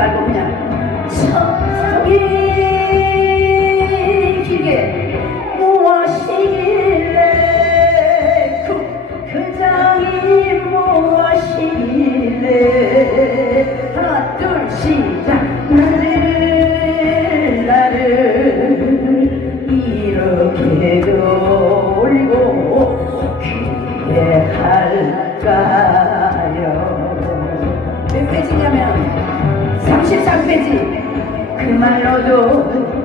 말고 그냥 천성이 길게 무엇이길래 그, 그 장이 무엇이길래? 하나 둘 시작. 나를 나를 이렇게도 올리고 귀에 할까? 되지. 그 말로도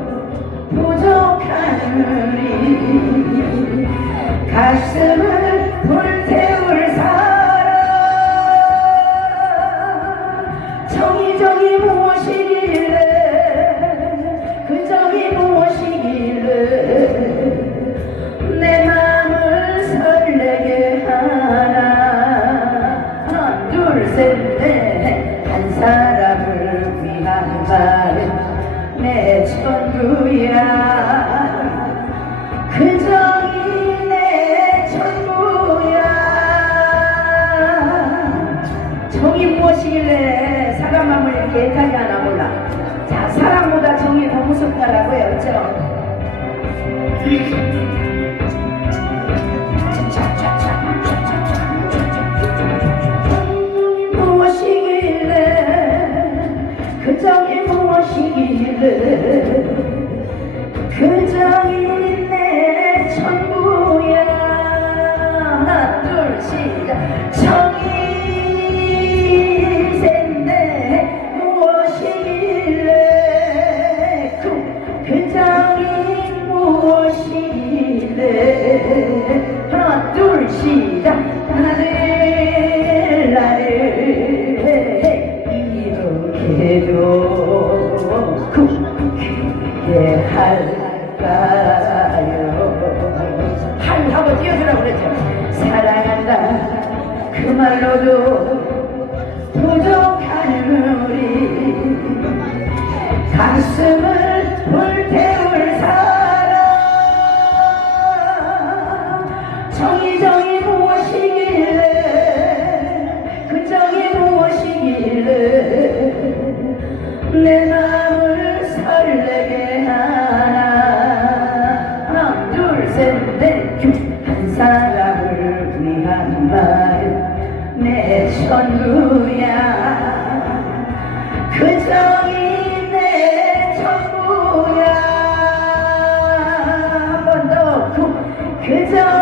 무엇이길래 사람 마음을 이렇게 애타게 하나 자 사랑보다 정이 더 무섭다라고요. 그렇죠? 무엇이길래 그 정이 무엇이길래 그 정이 내 천국이야. 하나 둘 시작. 셋넷 무엇이길래? 그, 그 정이 무엇이길래? 하나 둘 시작. 하늘 나를 이렇게도 굳게 할까요 한 하고 뛰어주라고 그랬죠. 사랑한다. 그 말로도 부족한 우리. 가슴을 불태울 사랑 정이 정이 무엇이길래? 그 정이 무엇이길래? 내 마음을 설레게 하나. 하나 둘셋넷한 사람을 위한 말내 천국이야. 그 정이 내 천국이야. 한번 더. 그 정이